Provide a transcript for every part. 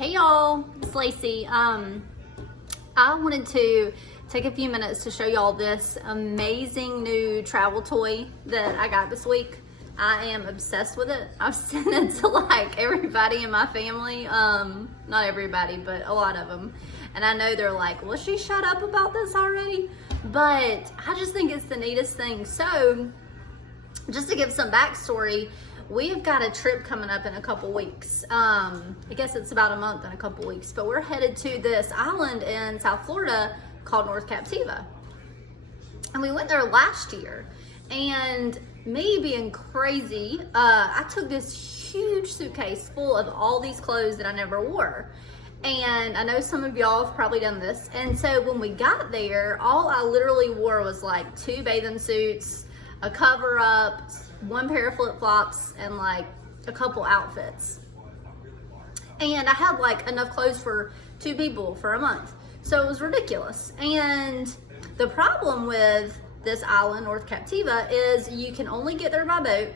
Hey y'all, it's Lacey. I wanted to take a few minutes to show y'all this amazing new travel toy that I got this week. I am obsessed with it. I've sent it to like everybody in my family. Not everybody, but a lot of them. And I know they're like, will she shut up about this already? But I just think it's the neatest thing. So just to give some backstory, we've got a trip coming up in a couple weeks. I guess it's about a month and a couple weeks, but we're headed to this island in South Florida called North Captiva. And we went there last year, and me being crazy, I took this huge suitcase full of all these clothes that I never wore. And I know some of y'all have probably done this. And so when we got there, all I literally wore was like 2 bathing suits, a cover up, 1 pair of flip-flops, and like a couple outfits. And I had like enough clothes for 2 people for a month. So it was ridiculous. And the problem with this island, North Captiva, is you can only get there by boat.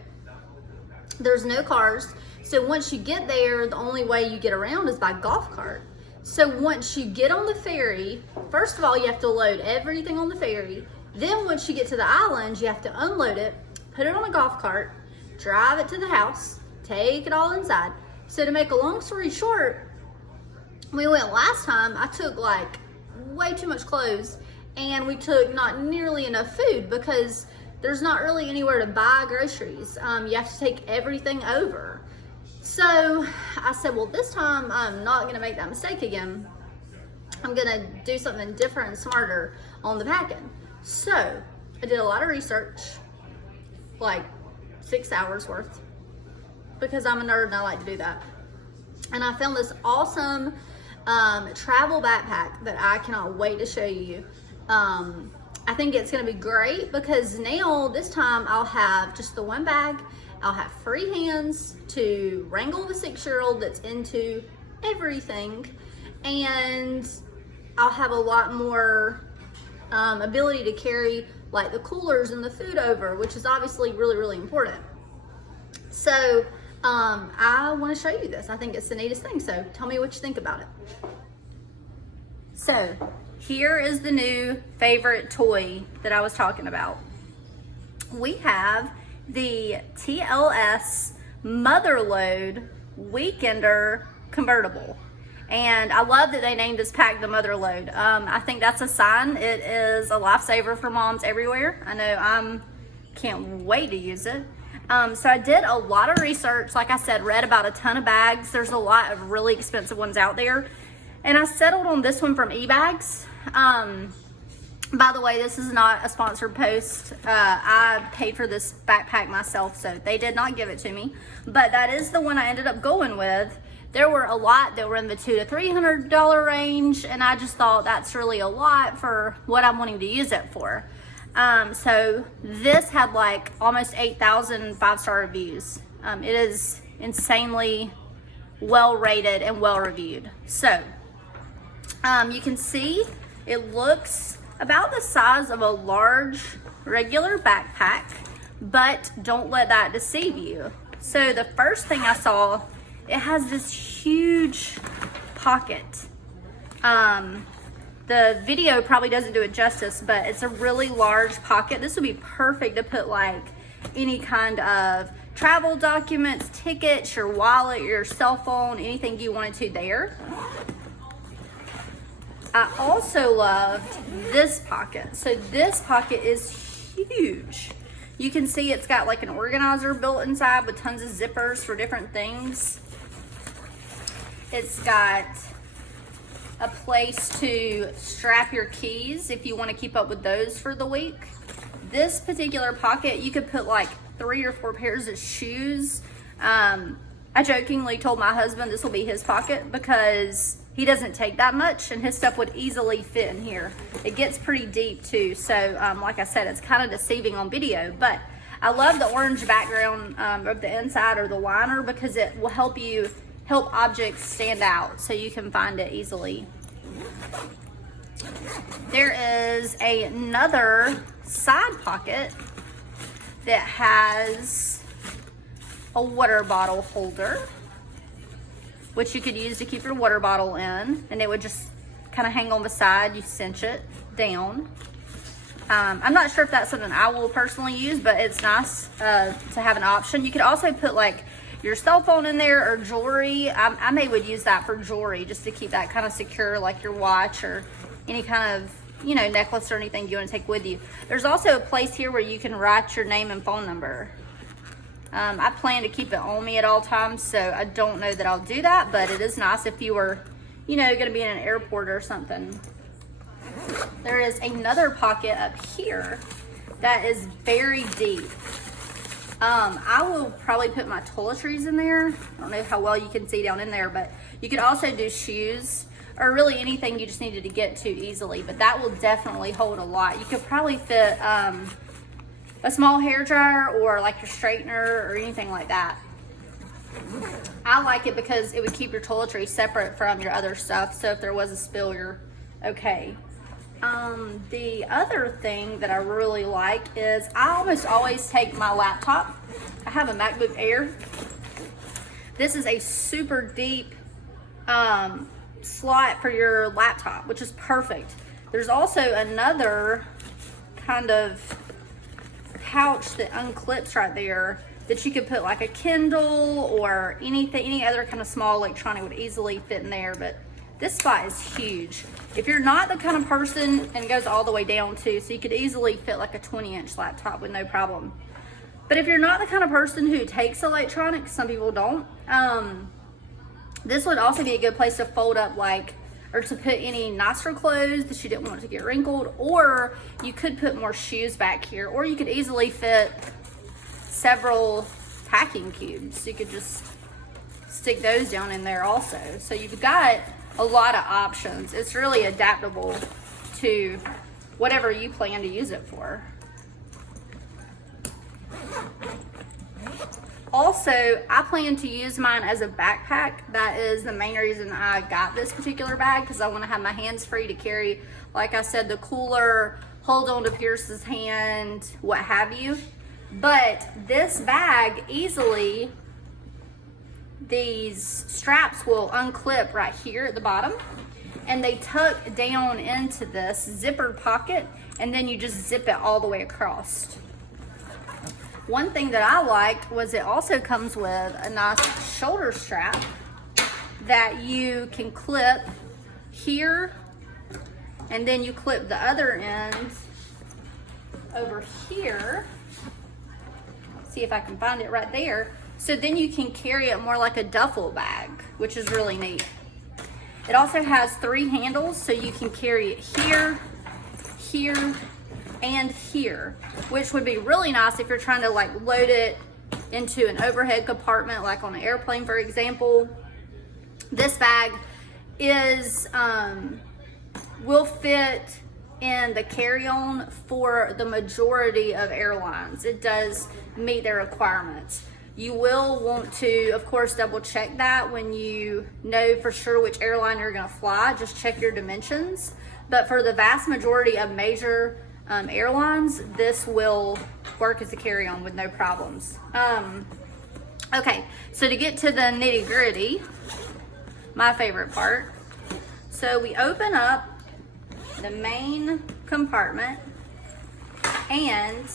There's no cars. So once you get there, the only way you get around is by golf cart. So once you get on the ferry, first of all, you have to load everything on the ferry. Then once you get to the island, you have to unload it, put it on a golf cart, drive it to the house, take it all inside. So to make a long story short, we went last time, I took like way too much clothes, and we took not nearly enough food because there's not really anywhere to buy groceries. You have to take everything over. So I said, well, this time I'm not gonna make that mistake again. I'm gonna do something different and smarter on the packing. So I did a lot of research, like 6 hours worth, because I'm a nerd and I like to do that. And I found this awesome travel backpack that I cannot wait to show you. I think it's gonna be great because now this time I'll have just the 1 bag. I'll have free hands to wrangle the 6-year-old that's into everything, and I'll have a lot more ability to carry like the coolers and the food over, which is obviously really, really important. So I want to show you this. I think it's the neatest thing. So tell me what you think about it. So here is the new favorite toy that I was talking about. We have the TLS Mother Lode Weekender Convertible. And I love that they named this pack the Mother Lode. I think that's a sign. It is a lifesaver for moms everywhere. I know I can't wait to use it. So I did a lot of research. Like I said, read about a ton of bags. There's a lot of really expensive ones out there. And I settled on this one from eBags. By the way, this is not a sponsored post. I paid for this backpack myself, so they did not give it to me. But that is the one I ended up going with. There were a lot that were in the $200 to $300 range, and I just thought that's really a lot for what I'm wanting to use it for. So this had like almost 8,000 5-star reviews. It is insanely well rated and well reviewed. So you can see it looks about the size of a large regular backpack, but don't let that deceive you. So the first thing I saw, it has this huge pocket. The video probably doesn't do it justice, but it's a really large pocket. This would be perfect to put like any kind of travel documents, tickets, your wallet, your cell phone, anything you wanted to there. I also loved this pocket. So this pocket is huge. You can see it's got like an organizer built inside with tons of zippers for different things. It's got a place to strap your keys if you want to keep up with those for the week. This particular pocket, you could put like 3 or 4 pairs of shoes. I jokingly told my husband this will be his pocket because he doesn't take that much and his stuff would easily fit in here. It gets pretty deep too, so like I said, it's kind of deceiving on video, but I love the orange background of the inside or the liner because it will help objects stand out so you can find it easily. There is another side pocket that has a water bottle holder. which you could use to keep your water bottle in, and it would just kind of hang on the side. You cinch it down. I'm not sure if that's something I will personally use, but it's nice to have an option. You could also put like your cell phone in there or jewelry. I may would use that for jewelry just to keep that kind of secure, like your watch or any kind of, you know, necklace or anything you want to take with you. There's also a place here where you can write your name and phone number. I plan to keep it on me at all times, so I don't know that I'll do that, but it is nice if you were, you know, going to be in an airport or something. There is another pocket up here that is very deep. I will probably put my toiletries in there. I don't know how well you can see down in there, but you could also do shoes or really anything you just needed to get to easily, but that will definitely hold a lot. You could probably fit a small hair dryer or like your straightener or anything like that. I like it because it would keep your toiletries separate from your other stuff, so if there was a spill, you're okay. The other thing that I really like is I almost always take my laptop. I have a MacBook Air. This is a super deep slot for your laptop, which is perfect. There's also another kind of pouch that unclips right there that you could put like a Kindle or anything, any other kind of small electronic would easily fit in there, but this spot is huge. If you're not the kind of person, and it goes all the way down too, so you could easily fit like a 20-inch laptop with no problem. But if you're not the kind of person who takes electronics, some people don't, this would also be a good place to fold up like, or to put any nicer clothes that you didn't want to get wrinkled, or you could put more shoes back here, or you could easily fit several packing cubes. You could just stick those down in there also. So you've got a lot of options. It's really adaptable to whatever you plan to use it for. Also, I plan to use mine as a backpack. That is the main reason I got this particular bag, because I want to have my hands free to carry, like I said, the cooler, hold on to Pierce's hand, what have you. But this bag easily, these straps will unclip right here at the bottom, and they tuck down into this zippered pocket, and then you just zip it all the way across. One thing that I liked was it also comes with a nice shoulder strap that you can clip here, and then you clip the other end over here. See if I can find it right there. So then you can carry it more like a duffel bag, which is really neat. It also has 3 handles, so you can carry it here, here, and here, which would be really nice if you're trying to like load it into an overhead compartment, like on an airplane, for example. This bag is will fit in the carry-on for the majority of airlines. It does meet their requirements. You will want to, of course, double check that when you know for sure which airline you're going to fly. Just check your dimensions. But for the vast majority of major airlines, this will work as a carry-on with no problems. Okay, so to get to the nitty-gritty, my favorite part. So we open up the main compartment, and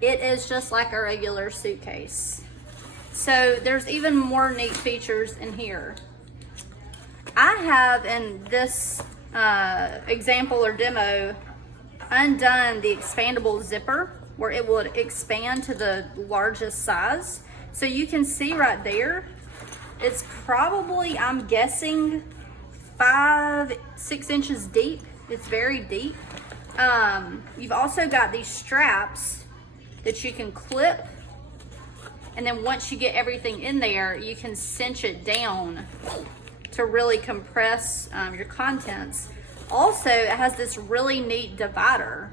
it is just like a regular suitcase. So there's even more neat features in here. I have in this example or demo undone the expandable zipper where it would expand to the largest size. So you can see right there, it's probably, I'm guessing, 5-6 inches deep. It's very deep. You've also got these straps that you can clip, and then once you get everything in there, you can cinch it down to really compress your contents. Also, it has this really neat divider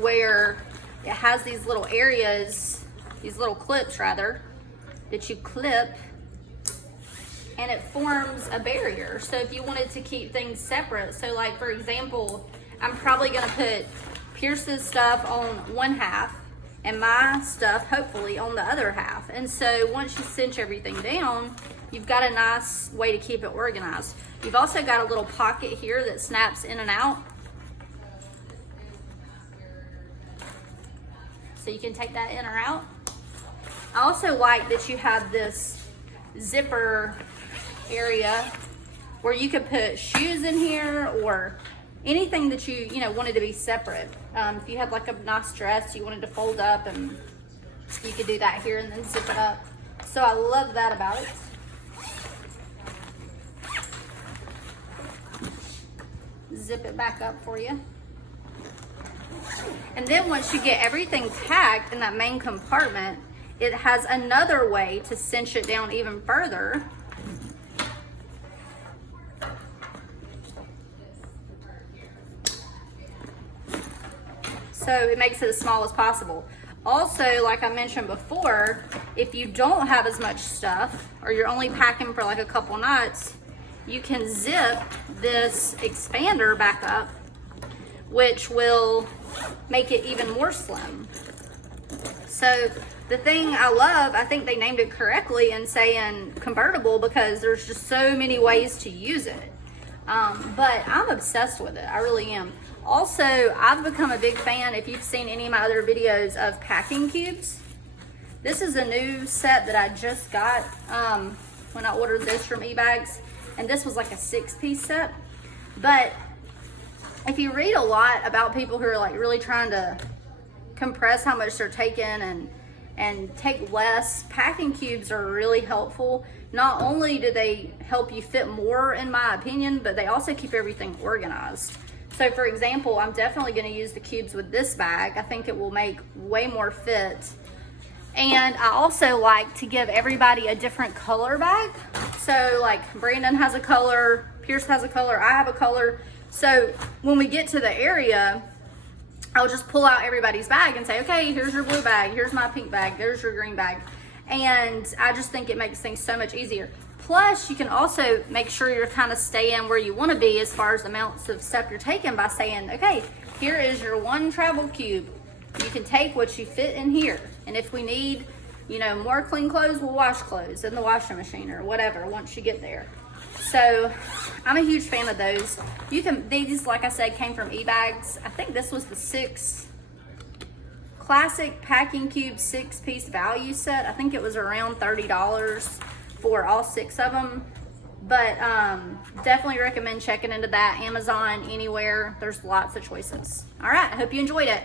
where it has these little areas, these little clips rather, that you clip, and it forms a barrier. So if you wanted to keep things separate, so like for example, I'm probably gonna put Pierce's stuff on one half, and my stuff hopefully on the other half. And so once you cinch everything down, you've got a nice way to keep it organized. You've also got a little pocket here that snaps in and out. So you can take that in or out. I also like that you have this zipper area where you could put shoes in here or anything that you wanted to be separate. If you had like a nice dress you wanted to fold up, and you could do that here and then zip it up. So I love that about it. Zip it back up for you. And then once you get everything packed in that main compartment, it has another way to cinch it down even further. So it makes it as small as possible. Also, like I mentioned before, if you don't have as much stuff, or you're only packing for like a couple nights, you can zip this expander back up, which will make it even more slim. So the thing I love, I think they named it correctly in saying convertible, because there's just so many ways to use it. But I'm obsessed with it, I really am. Also, I've become a big fan, if you've seen any of my other videos, of packing cubes. This is a new set that I just got when I ordered this from eBags, and this was like a 6-piece set. But if you read a lot about people who are like really trying to compress how much they're taking and take less, packing cubes are really helpful. Not only do they help you fit more, in my opinion, but they also keep everything organized. So for example, I'm definitely going to use the cubes with this bag. I think it will make way more fit. And I also like to give everybody a different color bag. So like Brandon has a color, Pierce has a color, I have a color. So when we get to the area, I'll just pull out everybody's bag and say, okay, here's your blue bag, here's my pink bag, there's your green bag. And I just think it makes things so much easier. Plus, you can also make sure you're kind of staying where you want to be as far as amounts of stuff you're taking by saying, okay, here is your one travel cube. You can take what you fit in here. And if we need, more clean clothes, we'll wash clothes in the washing machine or whatever once you get there. So I'm a huge fan of those. These, like I said, came from eBags. I think this was the 6 classic packing cube 6-piece value set. I think it was around $30 for all 6 of them. But definitely recommend checking into that. Amazon, anywhere. There's lots of choices. All right, I hope you enjoyed it.